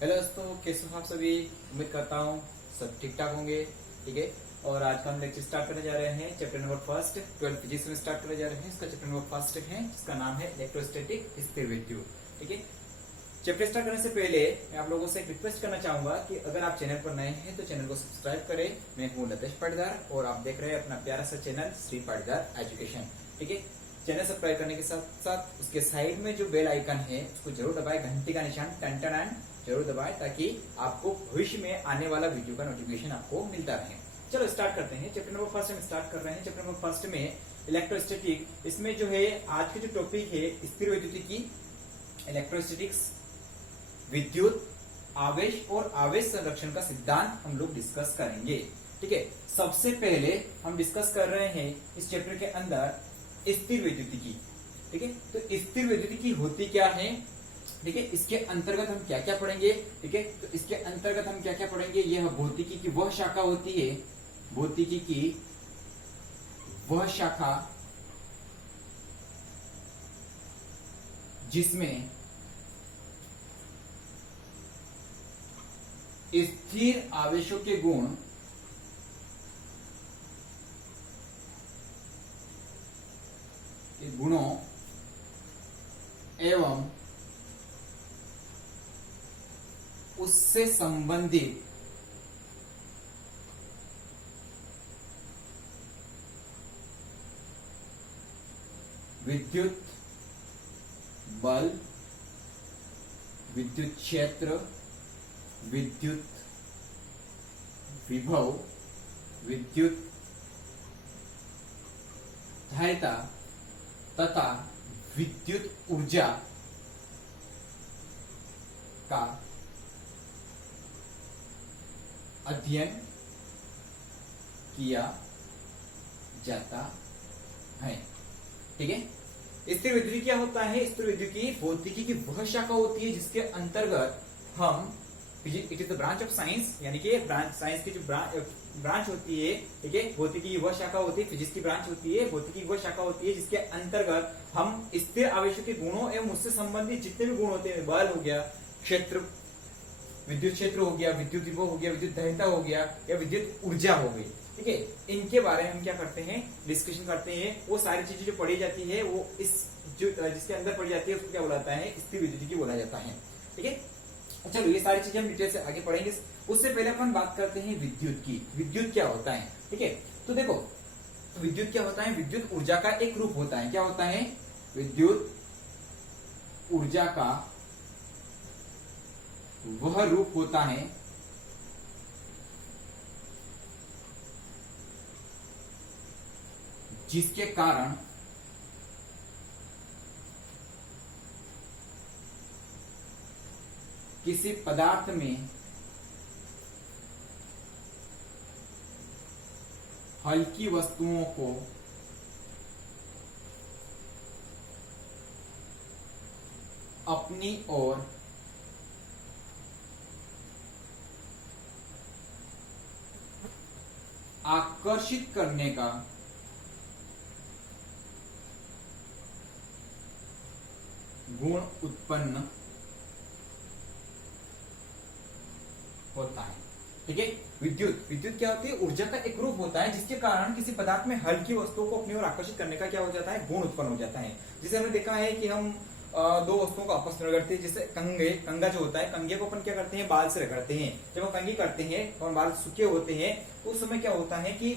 Hello दोस्तों, कैसे हो आप सभी। उम्मीद करता हूँ सब ठीक ठाक होंगे। ठीक है। और आज का हम लेक्चर स्टार्ट करने जा रहे हैं चैप्टर नंबर फर्स्ट 12 फिजिक्स में स्टार्ट करने जा रहे हैं। इसका चैप्टर नंबर फर्स्ट है जिसका नाम है इलेक्ट्रोस्टैटिक स्थिर विद्युत। ठीक है। चैप्टर स्टार्ट करने से पहले मैं आप लोगों से एक रिक्वेस्ट करना चाहूंगा कि अगर आप चैनल पर नए हैं तो चैनल को सब्सक्राइब करें। मैं हूँ लतेश पाटीदार और आप देख रहे हैं अपना प्यारा सा चैनल श्री पाटीदार एजुकेशन। ठीक है। चैनल सब्सक्राइब करने के साथ साथ उसके साइड में जो बेल आइकन है उसको जरूर दबाएं, घंटी का निशान टन टन जरूर दबाएं ताकि आपको भविष्य में आने वाला वीडियो का नोटिफिकेशन आपको मिलता रहे। चलो स्टार्ट करते हैं। चैप्टर नंबर फर्स्ट हम स्टार्ट कर रहे हैं। चैप्टर नंबर फर्स्ट में इलेक्ट्रोस्टैटिक, इसमें जो है आज की जो टॉपिक है स्थिर विद्युतिकी, इलेक्ट्रोस्टैटिक्स, विद्युत आवेश और आवेश संरक्षण का सिद्धांत हम लोग डिस्कस करेंगे। ठीक है। सबसे पहले हम डिस्कस कर रहे हैं इस चैप्टर के अंदर स्थिर विद्युतिकी। ठीक है। तो स्थिर विद्युतिकी होती क्या है, ठीक है, इसके अंतर्गत हम क्या क्या पढ़ेंगे। ठीक है। तो इसके अंतर्गत हम क्या क्या पढ़ेंगे, यह भौतिकी की वह शाखा होती है, भौतिकी की वह शाखा जिसमें स्थिर आवेशों के गुण गुणों एवं उससे संबंधित विद्युत बल, विद्युत क्षेत्र, विद्युत विभव, विद्युत धारिता तथा विद्युत ऊर्जा का अध्ययन किया जाता है। ठीक है। स्थिर विद्युत क्या होता है, स्थिर विद्युत की भौतिकी की वह शाखा होती है जिसके अंतर्गत हम it is the branch of science, यानी कि साइंस की जो ब्रांच होती है, ठीक है, भौतिकी की वह शाखा होती है, फिजिक्स की ब्रांच होती है, भौतिकी की वह शाखा होती है जिसके अंतर्गत हम स्थिर आवेशों के गुणों एवं उससे संबंधित जितने भी गुण होते हैं, बल हो गया, क्षेत्र, विद्युत क्षेत्र हो गया, विद्युत विभव हो गया, विद्युत धारिता हो गया या विद्युत ऊर्जा हो गई, ठीक है, इनके बारे में हम क्या करते हैं, डिस्कशन करते हैं। वो सारी चीजें जो पढ़ी जाती है वो इस जो जिसके अंदर पढ़ी जाती है उसको क्या बुलाता है, स्थिर विद्युत की बोला जाता है। ठीक है। चलो ये सारी चीजें हम डिटेल से आगे पढ़ेंगे। उससे पहले अपन बात करते हैं विद्युत की। विद्युत क्या होता है, ठीक है। तो देखो विद्युत क्या होता है, विद्युत ऊर्जा का एक रूप होता है। क्या होता है, विद्युत ऊर्जा का वह रूप होता है जिसके कारण किसी पदार्थ में हल्की वस्तुओं को अपनी ओर आकर्षित करने का गुण उत्पन्न होता है। ठीक है। विद्युत क्या होती है, ऊर्जा का एक रूप होता है जिसके कारण किसी पदार्थ में हल्की वस्तुओं को अपनी ओर आकर्षित करने का क्या हो जाता है, गुण उत्पन्न हो जाता है। जैसे हमने देखा है कि हम दो वस्तुओं को आपस में रगड़ते हैं। जैसे कंगा जो होता है, कंगे को अपन क्या करते हैं, बाल से रगड़ते हैं। जब हम कंगी करते हैं और बाल सूखे होते हैं उस समय क्या होता है कि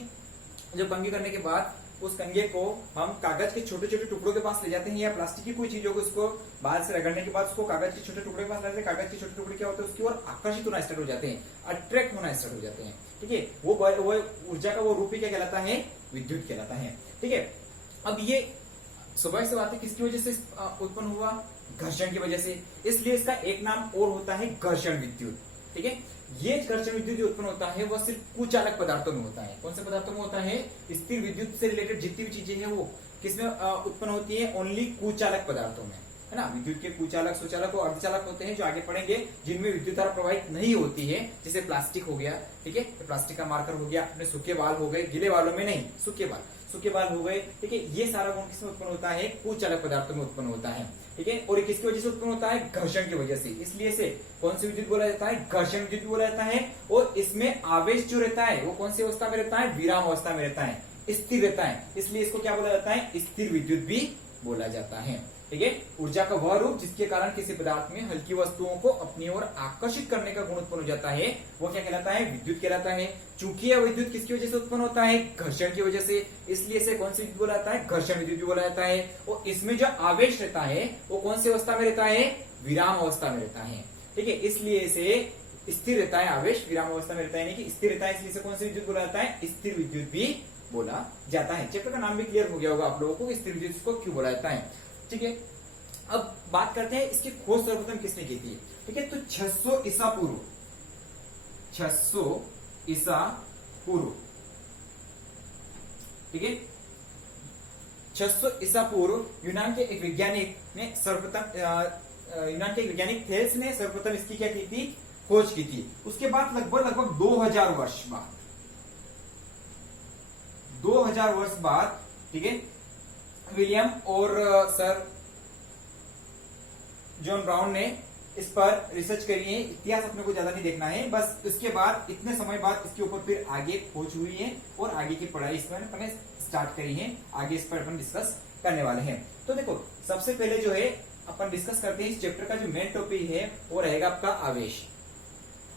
जब कंगी करने के बाद उस कंगे को हम कागज के छोटे छोटे टुकड़ों के पास ले जाते हैं या प्लास्टिक की कोई चीजों को उसको बाल से रगड़ने के बाद उसको कागज के छोटे टुकड़े के पास लाते हैं। कागज के छोटे टुकड़े क्या होते हैं, उसकी ओर आकर्षित होना स्टार्ट हो जाते हैं, अट्रैक्ट होना स्टार्ट हो जाते हैं। ठीक है। वो ऊर्जा का वो रूप ही क्या कहलाता है, विद्युत कहलाता है। ठीक है। अब ये स्वाभाविक सी बात है, किसकी वजह से उत्पन्न हुआ, घर्षण की वजह से। इसलिए इसका एक नाम और होता है घर्षण विद्युत। ठीक है। ये घर्षण विद्युत जो उत्पन्न होता है वह सिर्फ कुचालक पदार्थों में होता है। कौन से पदार्थों में होता है, स्थिर विद्युत से रिलेटेड जितनी भी चीजें हैं वो किसमें उत्पन्न होती है, ओनली कुचालक पदार्थों में, है ना। विद्युत के कुचालक, सुचालक और अर्धचालक होते हैं जो आगे पढ़ेंगे, जिनमें विद्युत धारा प्रवाहित नहीं होती है। जैसे प्लास्टिक हो गया, ठीक है, प्लास्टिक का मार्कर हो गया, अपने सूखे बाल हो गए, गीले बालों में नहीं, सूखे बाल हो गए। ठीक है। ये सारा गुण किसमें उत्पन्न होता है, कुचालक पदार्थों में उत्पन्न होता है। ठीक है। और ये किसकी वजह से उत्पन्न होता है? घर्षण की वजह से। इसलिए इसे कौन सी विद्युत बोला जाता है? घर्षण विद्युत बोला जाता है। और इसमें आवेश जो रहता है वो कौन सी अवस्था में रहता है? विराम अवस्था में रहता है, स्थिर रहता है, इसलिए इसको क्या बोला जाता है? स्थिर विद्युत भी बोला जाता है। ठीक है। ऊर्जा का वह रूप जिसके कारण किसी पदार्थ में हल्की वस्तुओं को अपनी ओर आकर्षित करने का गुण उत्पन्न हो जाता है, वो क्या कहलाता है? विद्युत कहलाता है। चूंकि यह विद्युत किसकी वजह से उत्पन्न होता है? घर्षण की वजह से, इसलिए इसे कौन सी विद्युत बोला जाता है? घर्षण विद्युत भी बोला जाता है। और इसमें जो आवेश रहता है वो कौन सी अवस्था में रहता है? विराम अवस्था में रहता है। ठीक है। इसलिए इसे स्थिर रहता है, आवेश विराम अवस्था में रहता है, यानी कि स्थिर रहता है, इसलिए इसे कौन सी विद्युत बोला जाता है? स्थिर विद्युत भी बोला जाता है। चैप्टर का नाम भी क्लियर हो गया होगा आप लोगों को, स्थिर विद्युत को क्यों बोला जाता है। ठीक है। अब बात करते हैं इसकी खोज सर्वप्रथम किसने की थी। ठीक है। तो 600 ईसा पूर्व, 600 ईसा पूर्व, ठीक है, 600 ईसा पूर्व यूनान के एक वैज्ञानिक ने सर्वप्रथम यूनान के वैज्ञानिक थेल्स ने सर्वप्रथम इसकी क्या की थी? खोज की थी। उसके बाद लगभग 2000 वर्ष बाद, 2000 वर्ष बाद, ठीक है, विलियम और सर जॉन ब्राउन ने इस पर रिसर्च करी है। इतिहास अपने को ज्यादा नहीं देखना है, बस उसके बाद इतने समय बाद इसके ऊपर फिर आगे खोज हुई है और आगे की पढ़ाई इसमें अपने स्टार्ट करी है। आगे इस पर अपन डिस्कस करने वाले हैं। तो देखो, सबसे पहले जो है अपन डिस्कस करते हैं इस चैप्टर का जो मेन टॉपिक है वो रहेगा आपका आवेश।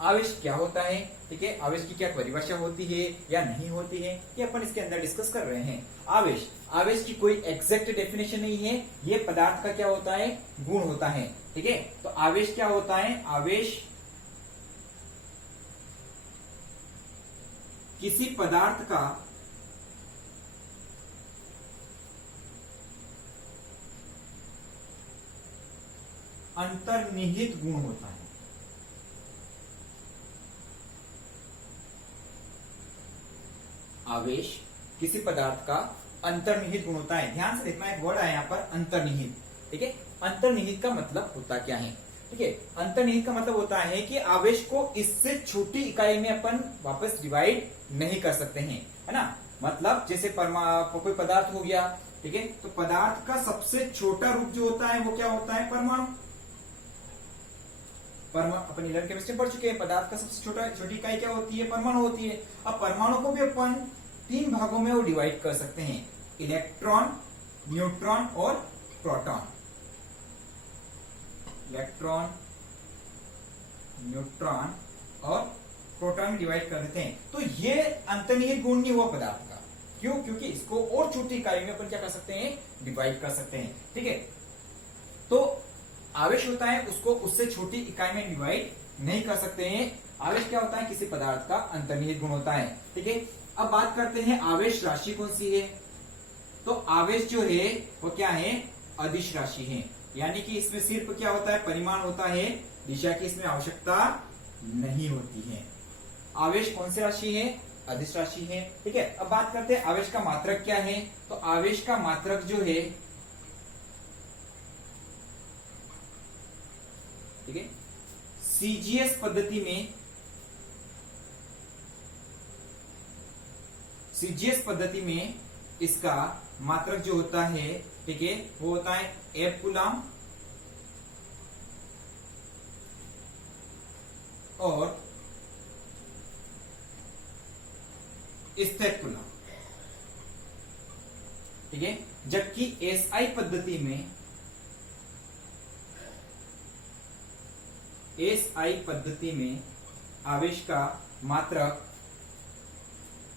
आवेश क्या होता है? ठीक है। आवेश की क्या परिभाषा होती है या नहीं होती है, ये अपन इसके अंदर डिस्कस कर रहे हैं। आवेश, आवेश की कोई एग्जैक्ट डेफिनेशन नहीं है, ये पदार्थ का क्या होता है? गुण होता है। ठीक है। तो आवेश क्या होता है? आवेश किसी पदार्थ का अंतर्निहित गुण होता है। आवेश किसी पदार्थ का अंतर्निहित गुण होता है। ध्यान से देखना, एक वर्ड आया यहाँ पर, अंतर्निहित। ठीक है। अंतर्निहित का मतलब होता क्या है? ठीक है। अंतर्निहित का मतलब होता है कि आवेश को इससे छोटी इकाई में अपन वापस डिवाइड नहीं कर सकते हैं, है ना। मतलब जैसे कोई पदार्थ हो गया, ठीक है, तो पदार्थ का सबसे छोटा रूप जो होता है वो क्या होता है? परमाणु। अपन इलेक्ट्रॉन केमिस्ट्री पढ़ चुके हैं, पदार्थ का सबसे छोटी इकाई क्या होती है? परमाणु होती है। अब परमाणु को भी अपन 3 भागों में वो डिवाइड कर सकते हैं, इलेक्ट्रॉन, न्यूट्रॉन और प्रोटॉन। इलेक्ट्रॉन, न्यूट्रॉन और प्रोटॉन में डिवाइड कर देते हैं। तो ये अंतर्निहित गुण नहीं हुआ पदार्थ का। क्यों? क्योंकि इसको और छोटी इकाई में अपन क्या कर सकते हैं? डिवाइड कर सकते हैं। ठीक है। तो आवेश होता है, उसको उससे छोटी इकाई में डिवाइड नहीं कर सकते हैं। आवेश क्या होता है? किसी पदार्थ का अंतर्निहित गुण होता है। ठीक है। अब बात करते हैं आवेश राशि कौन सी है। तो आवेश जो है वो क्या है? अदिश राशि है, यानी कि इसमें सिर्फ क्या होता है? परिमाण होता है, दिशा की इसमें आवश्यकता नहीं होती है। आवेश कौन सी राशि है? अदिश राशि है। ठीक है। अब बात करते हैं आवेश का मात्रक क्या है। तो आवेश का मात्रक जो है, ठीक है, सीजीएस पद्धति में, सीजीएस पद्धति में इसका मात्रक जो होता है, ठीक है, वो होता है F कूलम और स्थिर कूलम। ठीक है। जबकि एसआई पद्धति में, एसआई पद्धति में आवेश का मात्रक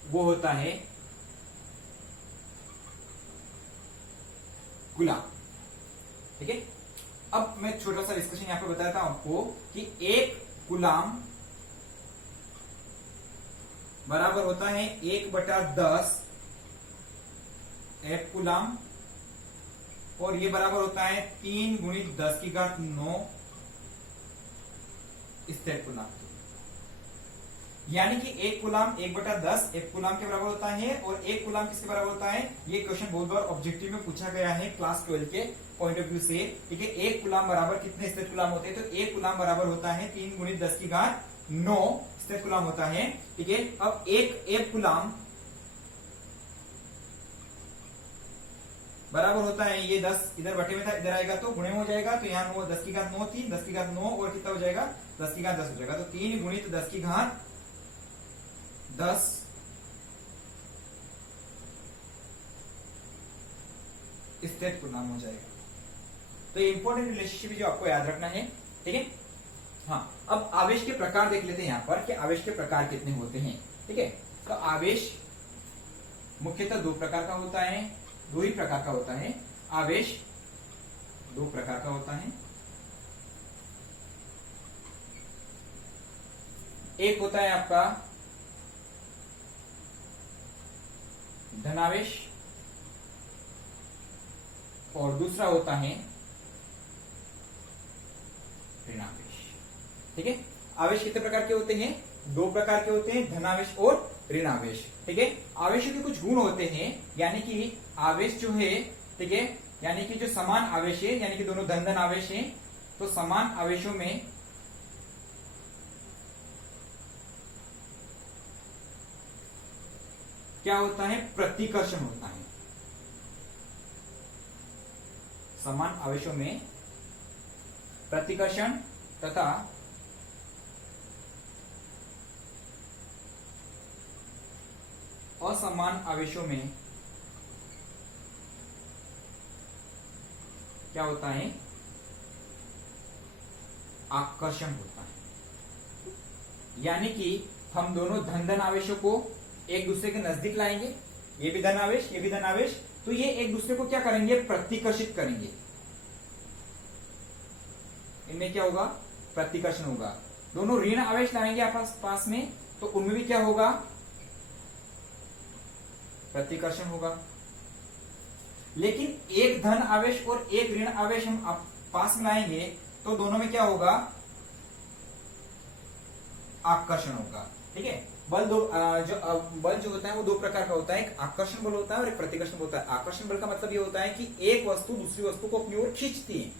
वो होता है कूलम। ठीक है। अब मैं छोटा सा डिस्कशन यहां पे बताता हूं आपको कि 1 कूलम बराबर होता है 1/10 F कूलम, और ये बराबर होता है 3 × 10⁹ स्थिर कूलम। यानी कि 1 कूलम 1/10 F कूलम के बराबर होता है, और 1 कूलम किसके बराबर होता है? ये क्वेश्चन बहुत बार ऑब्जेक्टिव में पूछा गया है क्लास 12 के पॉइंट ऑफ व्यू से। ठीक है। 1 कूलम बराबर कितने स्थिर कूलम होते हैं? तो 1 कूलम बराबर होता है 3 × 10⁹ स्थिर कूलम होता है। ठीक है। अब 1 F कूलम बराबर होता है ये 10 इधर बटे में था, इधर आएगा तो गुणे में हो जाएगा, तो यहाँ 9 10 की घात 9 थी, 10 की घात 9 और कितना हो जाएगा 10 की घात 10 हो जाएगा, तो 3 गुणित 10 की घात 10 स्थिर पूर्णांक हो जाएगा। तो ये इंपॉर्टेंट रिलेशनशिप जो आपको याद रखना है, ठीक है। हाँ, अब आवेश के प्रकार देख लेते हैं यहाँ पर कि आवेश के प्रकार कितने होते हैं, ठीक है। तो आवेश मुख्यतः दो प्रकार का होता है, दो ही प्रकार का होता है। आवेश दो प्रकार का होता है, एक होता है आपका धनावेश और दूसरा होता है ऋणावेश, ठीक है। आवेश कितने प्रकार के होते हैं, दो प्रकार के होते हैं, धनावेश और ऋणावेश, ठीक है। आवेशों के कुछ गुण होते हैं, यानी कि आवेश जो है, ठीक है, यानी कि जो समान आवेश है, यानी कि दोनों धन धन आवेश हैं, तो समान आवेशों में क्या होता है, प्रतिकर्षण होता है। समान आवेशों में प्रतिकर्षण तथा असमान आवेशों में क्या होता है, आकर्षण होता है। यानी कि हम दोनों धन धन आवेशों को एक दूसरे के नजदीक लाएंगे, ये भी धन आवेश, ये भी धन आवेश, तो ये एक दूसरे को क्या करेंगे, प्रतिकर्षित करेंगे। इनमें क्या होगा, प्रतिकर्षण होगा। दोनों ऋण आवेश लाएंगे आपस पास में, तो उनमें भी क्या होगा, प्रतिकर्षण होगा। लेकिन एक धन आवेश और एक ऋण आवेश हम पास में लाएंगे तो दोनों में क्या होगा, आकर्षण होगा, ठीक है। बल बल जो होता है वो दो प्रकार का होता है, एक आकर्षण बल होता है और एक प्रतिकर्षण होता है। आकर्षण बल का मतलब ये होता है कि एक वस्तु दूसरी वस्तु को अपनी ओर खींचती है,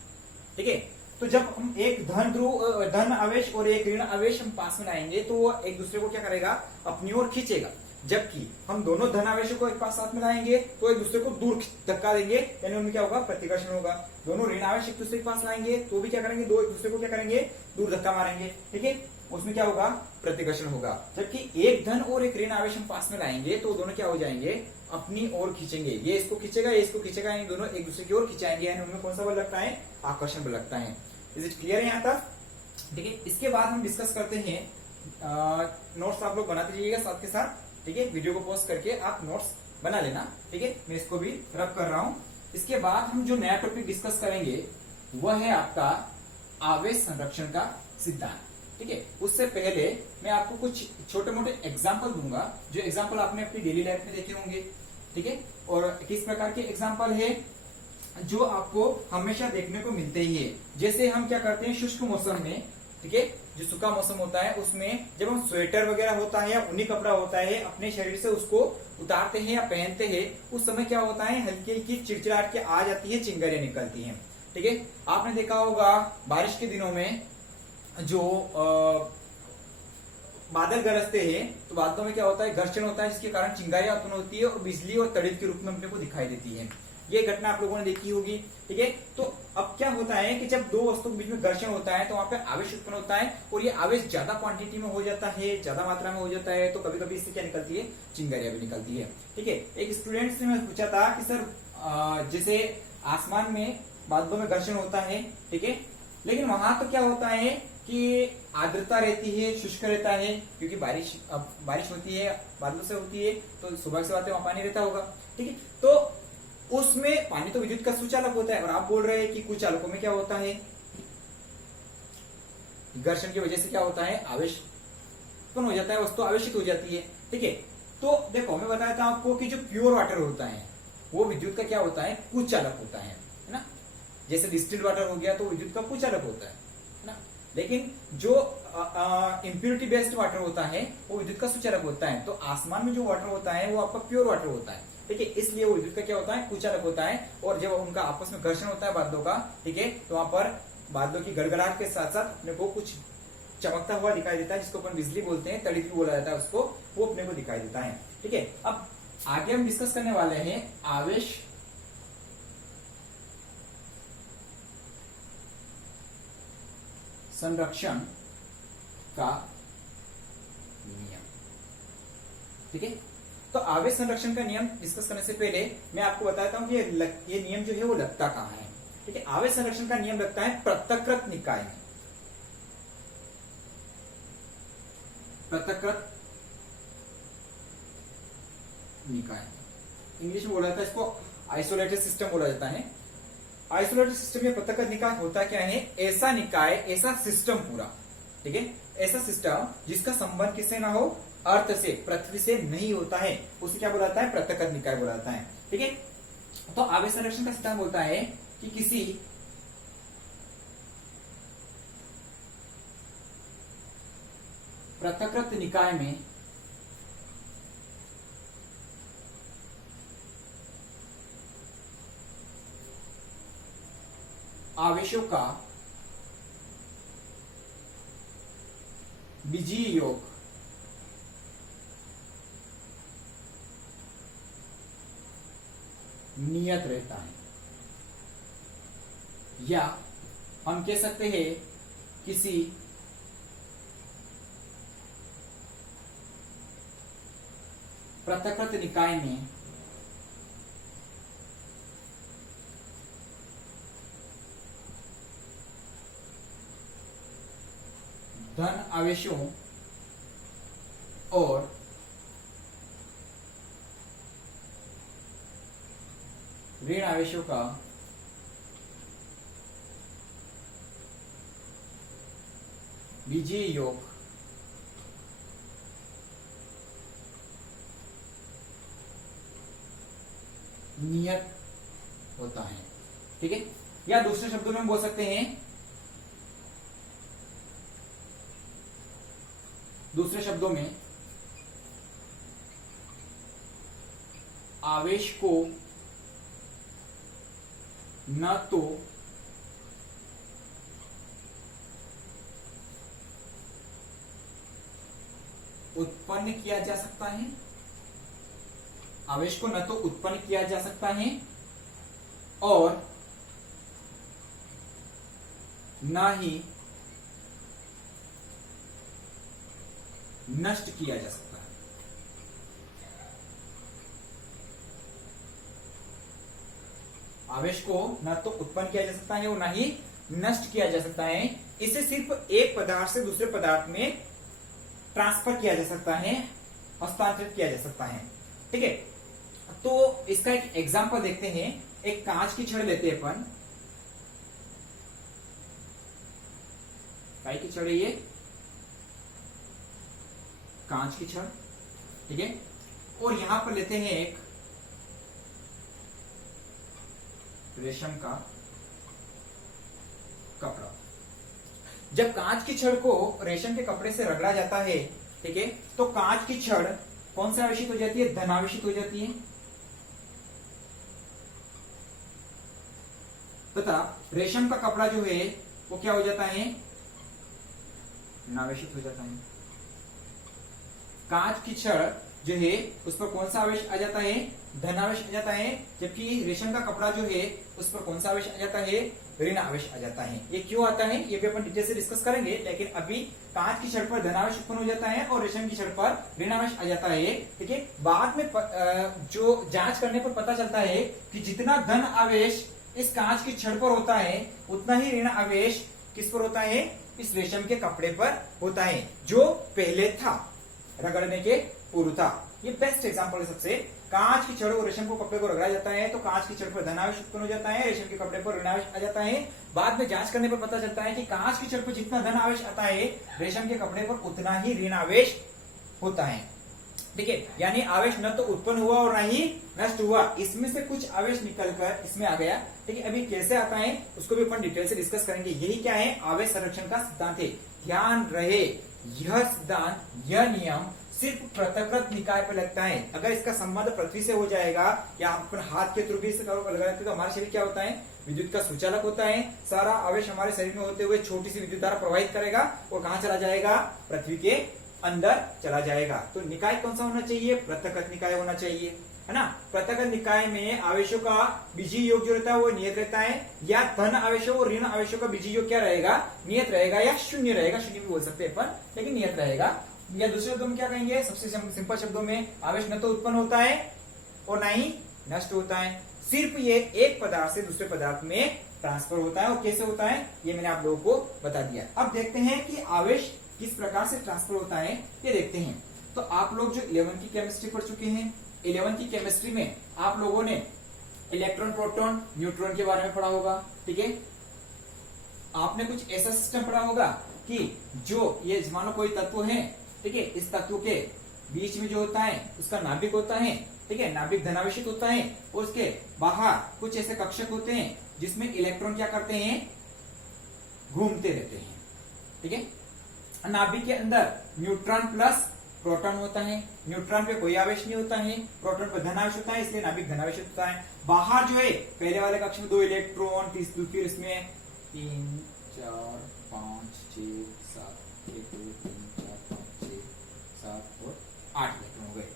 ठीक है। तो जब हम एक धन आवेश और एक ऋण आवेश हम पास में लाएंगे तो वो एक दूसरे को क्या करेगा, अपनी ओर खींचेगा। जबकि हम दोनों धन आवेशों को एक पास साथ में लाएंगे तो एक दूसरे को दूर धक्का देंगे, यानी उनमें क्या होगा, प्रतिकर्षण होगा। दोनों ऋण आवेश एक दूसरे के पास लाएंगे तो भी क्या करेंगे, दो एक दूसरे को क्या करेंगे, दूर धक्का मारेंगे, ठीक है। उसमें क्या होगा, प्रतिकर्षण होगा। जबकि एक धन और एक ऋण आवेश हम पास में लाएंगे तो दोनों क्या हो जाएंगे, अपनी ओर खींचेंगे। ये इसको खींचेगा, ये इसको खींचेगा, यानी दोनों एक दूसरे की ओर खिंचाएंगे, यानी उनमें कौन सा बल लगता है, आकर्षण बल लगता है। इज इट क्लियर है यहाँ तक, ठीक है। इसके बाद हम डिस्कस करते हैं, नोट्स आप लोग बनाते जाइएगा साथ के साथ, ठीक है। वीडियो को पॉज करके आप नोट्स बना लेना, ठीक है। मैं इसको भी रब कर रहा हूं। इसके बाद हम जो नया टॉपिक डिस्कस करेंगे वह है आपका आवेश संरक्षण का सिद्धांत, ठीक है। उससे पहले मैं आपको कुछ छोटे मोटे एग्जाम्पल दूंगा, जो एग्जाम्पल आपने अपनी डेली लाइफ में देखे होंगे, ठीक है। और किस प्रकार के एग्जाम्पल है जो आपको हमेशा देखने को मिलते ही है। जैसे हम क्या करते हैं, शुष्क मौसम में, ठीक है, जो सूखा मौसम होता है उसमें जब हम स्वेटर वगैरह होता है या ऊनी कपड़ा होता है अपने शरीर से उसको उतारते हैं या पहनते हैं, उस समय क्या होता है, हल्की हल्की चिड़चिड़ाहट के आ जाती है, चिंगारियां निकलती हैं, ठीक है। आपने देखा होगा बारिश के दिनों में जो बादल गरजते हैं तो बादलों में क्या होता है, घर्षण होता है, जिसके कारण चिंगारियां उत्पन्न होती है और बिजली और तड़ित के रूप में अपने को दिखाई देती है। ये घटना आप लोगों ने देखी होगी, ठीक है। तो अब क्या होता है कि जब दो वस्तुओं के बीच में घर्षण होता है तो वहां पे आवेश उत्पन्न होता है, और ये आवेश ज्यादा क्वांटिटी में हो जाता है, ज्यादा मात्रा में हो जाता है, तो कभी कभी इससे क्या निकलती है, चिंगारियां भी निकलती है, ठीक है। एक स्टूडेंट से मैं पूछा था कि सर जैसे आसमान में बादलों में घर्षण होता है, ठीक है, लेकिन वहां तो क्या होता है कि आर्द्रता रहती है, शुष्क रहता है, क्योंकि बारिश होती है, बादलों से होती है, तो सुबह से आते वहां पानी रहता होगा, ठीक है। तो उसमें पानी तो विद्युत का सुचालक होता है, और आप बोल रहे हैं कि कुछ चालकों में क्या होता है, घर्षण की वजह से क्या होता है, आवेश उत्पन्न हो जाता है, वस्तु आवेशित हो जाती है, ठीक है। तो देखो मैं बताया था आपको कि जो प्योर वाटर होता है वो विद्युत का क्या होता है, कुचालक होता है ना। जैसे डिस्टिल्ड वाटर हो गया तो विद्युत का कुचालक होता है ना। लेकिन जो इम्प्योरिटी बेस्ड वाटर होता है वो विद्युत का सुचालक होता है। तो आसमान में जो वाटर होता है वो आपका प्योर वाटर होता है, ठीक है, इसलिए वो विद्युत का क्या होता है, कुचालक होता है। और जब उनका आपस में घर्षण होता है बादलों का, ठीक है, तो वहां पर बादलों की गड़गड़ाहट के साथ साथ अपने को कुछ चमकता हुआ दिखाई देता है, जिसको अपन बिजली बोलते हैं, तड़ित भी बोला जाता है उसको, वो अपने को दिखाई देता है, ठीक है। अब आगे हम डिस्कस करने वाले हैं आवेश संरक्षण का नियम। ठीक है, तो आवेश संरक्षण का नियम डिस्कस करने से पहले मैं आपको बताता हूं कि ये नियम जो है वो लगता कहां है। ठीक है, आवेश संरक्षण का नियम लगता है पृथकृत निकाय में। पृथकृत निकाय, इंग्लिश में बोला जाता है इसको आइसोलेटेड सिस्टम बोला जाता है। आइसोलेटेड सिस्टम में पृथकृत निकाय होता क्या है? ऐसा निकाय, ऐसा सिस्टम पूरा, ठीक है, ऐसा सिस्टम जिसका संबंध किससे ना हो? अर्थ से, पृथ्वी से नहीं होता है, उसे क्या बोला जाता है? पृथकृत निकाय बोला जाता है। ठीक है, तो आवेश संरक्षण का सिद्धांत बोलता है कि किसी पृथकृत निकाय में आवेशों का बीजीय योग नियत रहता है, या हम कह सकते हैं किसी पृथकृत निकाय में धन आवेशों और ऋण आवेशों का बीजीय योग नियत होता है। ठीक है, या दूसरे शब्दों में बोल सकते हैं, दूसरे शब्दों में आवेश को न तो उत्पन्न किया जा सकता है, आवेश को न तो उत्पन्न किया जा सकता है और न ही नष्ट किया जा सकता है। आवेश को न तो उत्पन्न किया जा सकता है और न ही नष्ट किया जा सकता है। इसे सिर्फ एक पदार्थ से दूसरे पदार्थ में ट्रांसफर किया जा सकता है, हस्तांतरित किया जा सकता है। ठीक है, तो इसका एक एग्जांपल देखते हैं। एक कांच की छड़ लेते हैं अपन, काय की छड़ है ये? कांच की छड़। ठीक है, और यहां पर लेते हैं एक रेशम का कपड़ा। जब कांच की छड़ को रेशम के कपड़े से रगड़ा जाता है, ठीक है, तो कांच की छड़ कौन सा आवेशित हो जाती है? धनावेशित हो जाती है, तथा रेशम का कपड़ा जो है वो क्या हो जाता है? ऋणावेशित हो जाता है। कांच की छड़ जो है उस पर कौन सा आवेश आ जाता है? धनावेश आ जाता है, जबकि रेशम का कपड़ा जो है उस पर कौन सा आवेश आ जाता है? ऋण आवेश आ जाता है। ये क्यों आता है ये भी अपन डिटेल से डिस्कस करेंगे, लेकिन अभी कांच की छड़ पर धनावेश उत्पन्न हो जाता है और रेशम की छड़ पर ऋण आवेश आ जाता है। ठीक है, बाद में जो जांच करने पर पता चलता है कि जितना धन आवेश इस कांच की छड़ पर होता है उतना ही ऋण आवेश किस पर होता है? इस रेशम के कपड़े पर होता है, जो पहले था, रगड़ने के पूर्व था। ये बेस्ट एग्जांपल है सबसे। कांच की छड़ और रेशम को कपड़े को रगड़ा जाता है तो कांच की छड़ पर धनावेश उत्पन्न हो जाता है, रेशम के कपड़े पर ऋणावेश आ जाता है। बाद में जांच करने पर पता चलता है कि कांच की छड़ पर जितना धन आवेश आता है रेशम के कपड़े पर उतना ही ऋण आवेश होता है। ठीक है, यानी आवेश न तो उत्पन्न हुआ और न ही नष्ट हुआ, इसमें से कुछ आवेश निकलकर इसमें आ गया। ठीक है, अभी कैसे आता है उसको भी अपन डिटेल से डिस्कस करेंगे। यही क्या है? आवेश संरक्षण का सिद्धांत है। ध्यान रहे, यह सिद्धांत, यह नियम सिर्फ पृथकृत निकाय पर लगता है। अगर इसका संबंध पृथ्वी से हो जाएगा या अपन हाथ के थ्रू भी इसे लगाते तो हमारे शरीर क्या होता है? विद्युत का सुचालक होता है। सारा आवेश हमारे शरीर में होते हुए छोटी सी विद्युत धारा प्रवाहित करेगा और कहां चला जाएगा? पृथ्वी के अंदर चला जाएगा। तो निकाय कौन सा होना चाहिए? पृथकृत निकाय होना चाहिए। है ना। पृथक निकाय में आवेशों का बीजीय योग जो रहता है वो नियत रहता है, या धन आवेशों और ऋण आवेशों का बीजीय योग क्या रहेगा, नियत रहेगा, या शून्य रहेगा, शून्य भी बोल सकते हैं अपन, लेकिन नियत रहेगा। या दूसरे शब्दों में क्या कहेंगे, सबसे सिंपल शब्दों में, आवेश न तो उत्पन्न होता है और ना ही नष्ट होता है, सिर्फ ये एक पदार्थ से दूसरे पदार्थ में ट्रांसफर होता है। और कैसे होता है ये मैंने आप लोगों को बता दिया। अब देखते हैं कि आवेश किस प्रकार से ट्रांसफर होता है, ये देखते हैं। तो आप लोग जो 11 की केमिस्ट्री पढ़ चुके हैं, 11 की केमिस्ट्री में आप लोगों ने इलेक्ट्रॉन, प्रोटॉन, न्यूट्रॉन के बारे में पढ़ा होगा, ठीक है। आपने कुछ ऐसा सिस्टम पढ़ा होगा कि जो ये मानो कोई तत्व है, ठीक है, इस तत्व के बीच में जो होता है उसका नाभिक होता है, ठीक है, नाभिक धनावेशित होता है, और उसके बाहर कुछ ऐसे कक्षक होते हैं जिसमें इलेक्ट्रॉन क्या करते हैं, घूमते रहते हैं, ठीक है। नाभिक के अंदर न्यूट्रॉन प्लस प्रोटॉन होता है, न्यूट्रॉन पे कोई आवेश नहीं होता है, प्रोटॉन पर धनावेश होता है, इसलिए नाभिक धनावेशित होता है। बाहर जो है पहले वाले कक्ष में 2 इलेक्ट्रॉन, फिर इसमें 3 4 5 6 7 1 2 3 4 5 6 7 और 8 इलेक्ट्रॉन हो गए,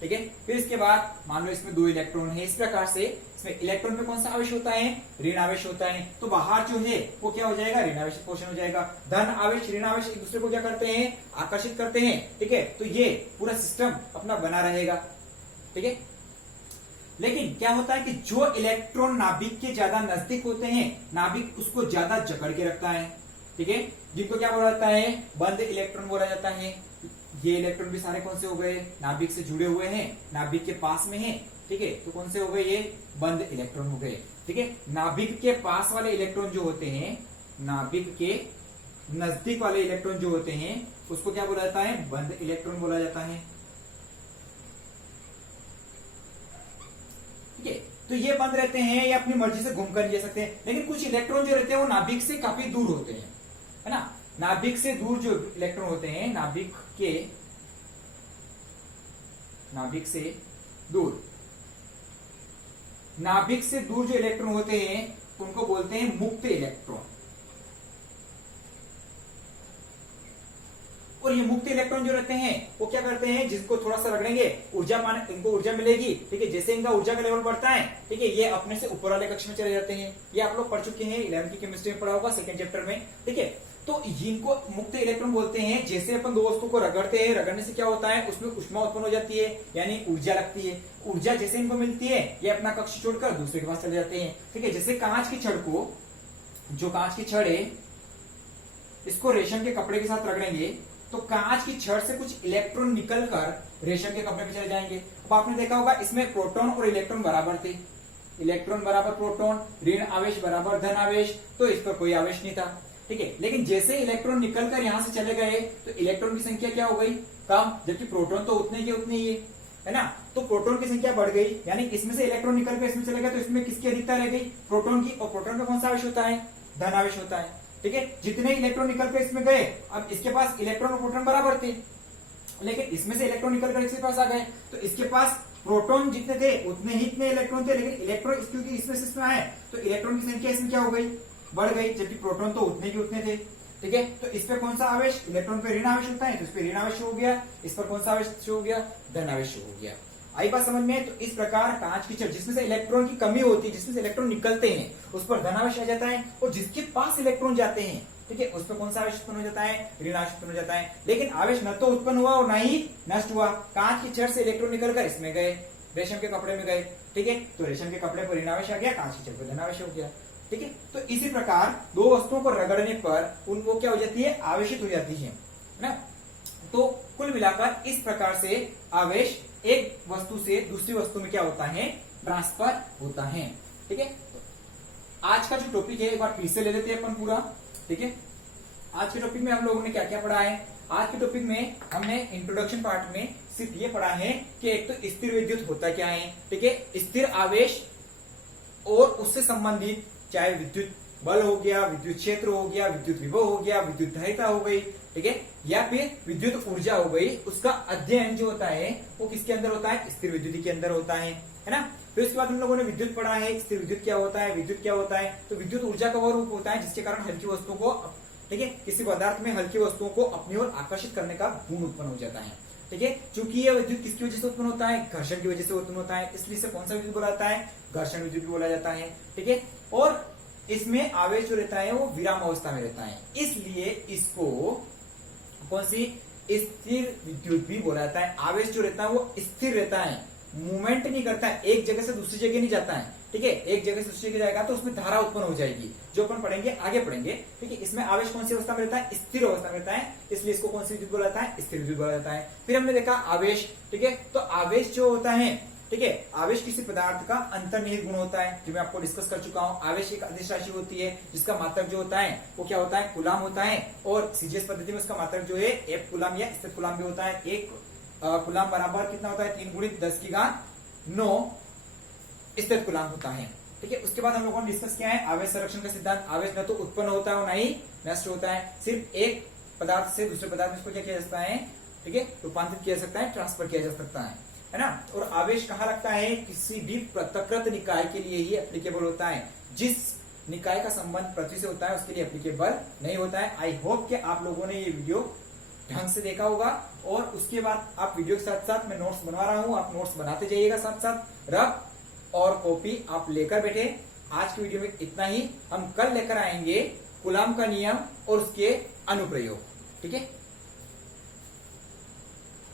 ठीक है। फिर इसके बाद मान लो इसमें 2 इलेक्ट्रॉन है, इस प्रकार से इसमें इलेक्ट्रॉन में कौन सा आवेश होता है, ऋण आवेश होता है। तो बाहर जो है वो क्या हो जाएगा, ऋण आवेश पोषण हो जाएगा। धन आवेश, ऋण आवेश एक दूसरे को क्या करते हैं, आकर्षित करते हैं, ठीक है। तो ये पूरा सिस्टम अपना बना रहेगा, ठीक है। लेकिन क्या होता है कि जो इलेक्ट्रॉन नाभिक के ज्यादा नजदीक होते हैं, नाभिक उसको ज्यादा जकड़ के रखता है, ठीक है, जिनको क्या बोला जाता है, बंद इलेक्ट्रॉन बोला जाता है। ये इलेक्ट्रॉन भी सारे कौन से हो गए, नाभिक से जुड़े हुए हैं, नाभिक के पास में है, ठीक है, तो कौन से हो गए, ये बंद इलेक्ट्रॉन हो गए, ठीक है। नाभिक के पास वाले इलेक्ट्रॉन जो होते हैं, नाभिक के नजदीक वाले इलेक्ट्रॉन जो होते हैं उसको क्या बोला जाता है, बंद इलेक्ट्रॉन बोला जाता है, ठीक है। तो ये बंद रहते हैं, ये अपनी मर्जी से घूम कर ले सकते हैं। लेकिन कुछ इलेक्ट्रॉन जो रहते हैं वो नाभिक से काफी दूर होते हैं, है ना। नाभिक से दूर जो इलेक्ट्रॉन होते हैं, नाभिक से दूर जो इलेक्ट्रॉन होते हैं उनको बोलते हैं मुक्त इलेक्ट्रॉन। और ये मुक्त इलेक्ट्रॉन जो रहते हैं वो क्या करते हैं, जिसको थोड़ा सा रगड़ेंगे ऊर्जा इनको ऊर्जा मिलेगी, ठीक है। जैसे इनका ऊर्जा का लेवल बढ़ता है, ठीक है, ये अपने से ऊपर वाले कक्ष में चले जाते हैं। ये आप लोग पढ़ चुके हैं, 11 की केमिस्ट्री में पढ़ा होगा, 2nd चैप्टर में, ठीक है। तो इनको मुक्त इलेक्ट्रॉन बोलते हैं। जैसे अपन 2 वस्तु को रगड़ते हैं, रगड़ने से क्या होता है, उसमें ऊष्मा उत्पन्न हो जाती है, यानी ऊर्जा लगती है। ऊर्जा जैसे इनको मिलती है, ये अपना कक्ष छोड़कर दूसरे के पास चले जाते हैं, ठीक है। जैसे कांच की छड़ को, जो कांच की छड़ है, इसको रेशम के कपड़े के साथ रगड़ेंगे तो कांच की छड़ से कुछ इलेक्ट्रॉन निकलकर रेशम के कपड़े पे चले जाएंगे। अब आपने देखा होगा इसमें प्रोटॉन और इलेक्ट्रॉन बराबर थे, इलेक्ट्रॉन बराबर प्रोटॉन, ऋण आवेश बराबर धन आवेश, तो इस पर कोई आवेश नहीं था, ठीक है। लेकिन जैसे इलेक्ट्रॉन निकलकर यहां से चले गए तो इलेक्ट्रॉन की संख्या क्या हो गई, कम, जबकि प्रोटॉन तो उतने के उतने ही है ना। तो प्रोटॉन की संख्या बढ़ गई, यानी इसमें से इलेक्ट्रॉन निकलकर इसमें चले गए तो इसमें किसकी अधिकता रह गई, प्रोटॉन की। और प्रोटॉन का कौन सा आवेश होता है, धन आवेश होता है, ठीक है। जितने इलेक्ट्रॉन निकलकर इसमें गए, अब इसके पास इलेक्ट्रॉन और प्रोटॉन बराबर थे, लेकिन इसमें से इलेक्ट्रॉन निकलकर इसके पास आ गए तो इसके पास प्रोटॉन जितने थे उतने ही इतने इलेक्ट्रॉन थे, लेकिन इलेक्ट्रॉन क्योंकि इसमें से इसमें आए तो इलेक्ट्रॉन की संख्या इसमें क्या हो गई, बढ़ गई, जबकि प्रोटॉन तो उतने के उतने थे, ठीक है। तो इस पे कौन सा आवेश, इलेक्ट्रॉन पे ऋण आवेश होता है, तो इस पे ऋण आवेश हो गया, इस पर कौन सा आवेश हो गया, धन आवेश हो गया। आई बात समझ में। तो इस प्रकार कांच की छड़ जिसमें से इलेक्ट्रॉन की कमी होती है, जिसमें से इलेक्ट्रॉन निकलते हैं, उस पर धन आवेश आ जाता है, और जिसके पास इलेक्ट्रॉन जाते हैं, ठीक है, उस पर कौन सा आवेश उत्पन्न हो जाता है, ऋण आवेश उत्पन्न हो जाता है। लेकिन आवेश न तो उत्पन्न हुआ और न ही नष्ट हुआ। कांच की छड़ से इलेक्ट्रॉन निकलकर इसमें गए, रेशम के कपड़े में गए, ठीक है, तो रेशम के कपड़े पर ऋण आवेश आ गया, कांच की छड़ पर धन आवेश हो गया, ठीक है। तो इसी प्रकार 2 वस्तुओं को रगड़ने पर उनको क्या हो जाती है, आवेशित हो जाती है ना। तो कुल मिलाकर इस प्रकार से आवेश एक वस्तु से दूसरी वस्तु में क्या होता है, ट्रांसफर होता है, ठीक है। आज का जो टॉपिक है एक बार फिर से ले लेते हैं अपन पूरा, ठीक है। आज के टॉपिक में हम लोगों ने क्या क्या पढ़ा है। आज के टॉपिक में हमने इंट्रोडक्शन पार्ट में सिर्फ ये पढ़ा है कि एक तो स्थिर विद्युत होता क्या है, ठीक है, स्थिर आवेश और उससे संबंधित चाहे विद्युत बल हो गया, विद्युत क्षेत्र हो गया, विद्युत विभव हो गया, विद्युत धारिता हो गई, ठीक है, या फिर विद्युत ऊर्जा हो गई, उसका अध्ययन जो होता है वो किसके अंदर होता है, स्थिर विद्युत के अंदर होता है ना। फिर उसके बाद हम लोगों ने विद्युत पढ़ा है, स्थिर विद्युत क्या होता है, विद्युत क्या होता है। तो विद्युत ऊर्जा का वो रूप होता है जिसके कारण हल्की वस्तुओं को, ठीक है, किसी पदार्थ में हल्की वस्तुओं को अपनी ओर आकर्षित करने का गुण उत्पन्न हो जाता है। ठीक है। चूंकि ये विद्युत किसकी वजह से उत्पन्न होता है, घर्षण की वजह से उत्पन्न होता है, इसलिए इसे कौन सा विद्युत बोला जाता है, घर्षण विद्युत बोला जाता है, ठीक है। और इसमें आवेश जो रहता है वो विराम अवस्था में रहता है, इसलिए इसको कौन सी, स्थिर विद्युत भी बोला जाता है। आवेश जो रहता है वो स्थिर रहता है, मूवमेंट नहीं करता है, एक जगह से दूसरी जगह नहीं जाता है, ठीक है। एक जगह से दूसरी जगह जाएगा तो उसमें धारा उत्पन्न हो जाएगी, जो अपन पढ़ेंगे आगे पढ़ेंगे, ठीक है। इसमें आवेश कौन सी अवस्था में रहता है, स्थिर अवस्था में रहता है, इसलिए इसको कौन सी विद्युत बोला जाता है, स्थिर विद्युत बोला जाता है। फिर हमने देखा आवेश, ठीक है। तो आवेश जो होता है, ठीक है, आवेश किसी पदार्थ का अंतर्निहित गुण होता है, जो मैं आपको डिस्कस कर चुका हूं। आवेश एक अदिश राशि होती है जिसका मात्रक जो होता है वो क्या होता है, कूलाम होता है, और सीजीएस पद्धति में उसका मात्रक जो है एफ कूलाम या स्थिर कूलाम भी होता है। एक कूलाम बराबर कितना होता है, 3 गुणित 10 की घात 9 स्थिर कूलाम होता है, ठीक है। उसके बाद हम लोगों ने डिस्कस किया है आवेश संरक्षण का सिद्धांत। आवेश न तो उत्पन्न होता है और न ही नष्ट होता है, सिर्फ एक पदार्थ से दूसरे पदार्थ में इसको क्या किया जा सकता है, ठीक है, रूपांतरित किया जा सकता है, ट्रांसफर किया जा सकता है ना। और आवेश कहाँ लगता है, किसी भी पृथकृत निकाय के लिए ही एप्लीकेबल होता है। जिस निकाय का संबंध पृथ्वी से होता है उसके लिए एप्लीकेबल नहीं होता है। आई होप कि आप लोगों ने ये वीडियो ढंग से देखा होगा, और उसके बाद आप वीडियो के साथ साथ मैं नोट्स बनवा रहा हूं, आप नोट्स बनाते जाइएगा, साथ साथ रफ और कॉपी आप लेकर बैठे। आज की वीडियो में इतना ही, हम कल लेकर आएंगे कूलाम का नियम और उसके अनुप्रयोग, ठीक है।